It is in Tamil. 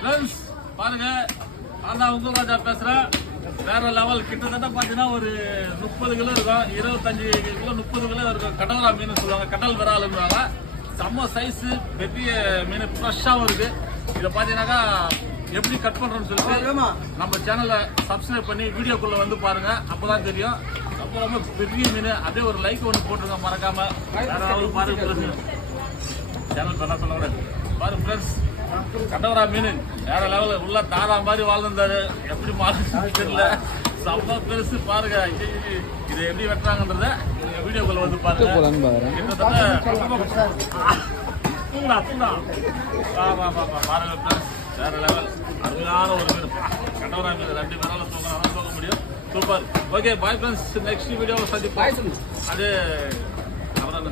ஃப்ரெண்ட்ஸ் பாருங்க, நான் உங்க ராஜா பேசுறேன். வேற லெவல். கிட்டத்தட்ட பாத்தீங்கன்னா ஒரு 30 கிலோ இருக்கும், 25 கிலோ 30 கிலோ இருக்கும். கடலரா மீன் சொல்லுவாங்க, கடல் விராலுன்னுவாங்க. செம்ம சைஸ், பெரிய மீன், ஃப்ரெஷ்ஷாகவும் இருக்கு. இதை பாத்தீங்கன்னாக்கா எப்படி கட் பண்றோம்னு சொல்லிட்டு நம்ம சேனலை சப்ஸ்கிரைப் பண்ணி வீடியோக்குள்ள வந்து பாருங்க, அப்பதான் தெரியும். ரொம்ப ரொம்ப பெரிய மீன். அப்படியே ஒரு லைக் ஒன்று போட்டுருங்க மறக்காம. வேற லெவல் பாருங்க, சேனல் பண்ண சொல்ல கூட பாருங்க ஃப்ரெண்ட்ஸ். கடவரா மீன் வேற லெவல். உள்ள தாரா மாதிரி வாழ்ந்தாரு, எப்படி மாறுன்னு தெரியல. செம்ம பெருசு பாருங்க. இது எப்படி வெட்டுறாங்கன்றத வீடியோக்குள்ள வந்து பாருங்க. பாருங்க ஃப்ரெண்ட்ஸ், வேற லெவல். அருமையான ஒரு மீன், கடவரா மீன். 2 பேரால தூக்க முடியும். Super. Okay, bye friends. Next video சந்திப்போம். அது அவரால்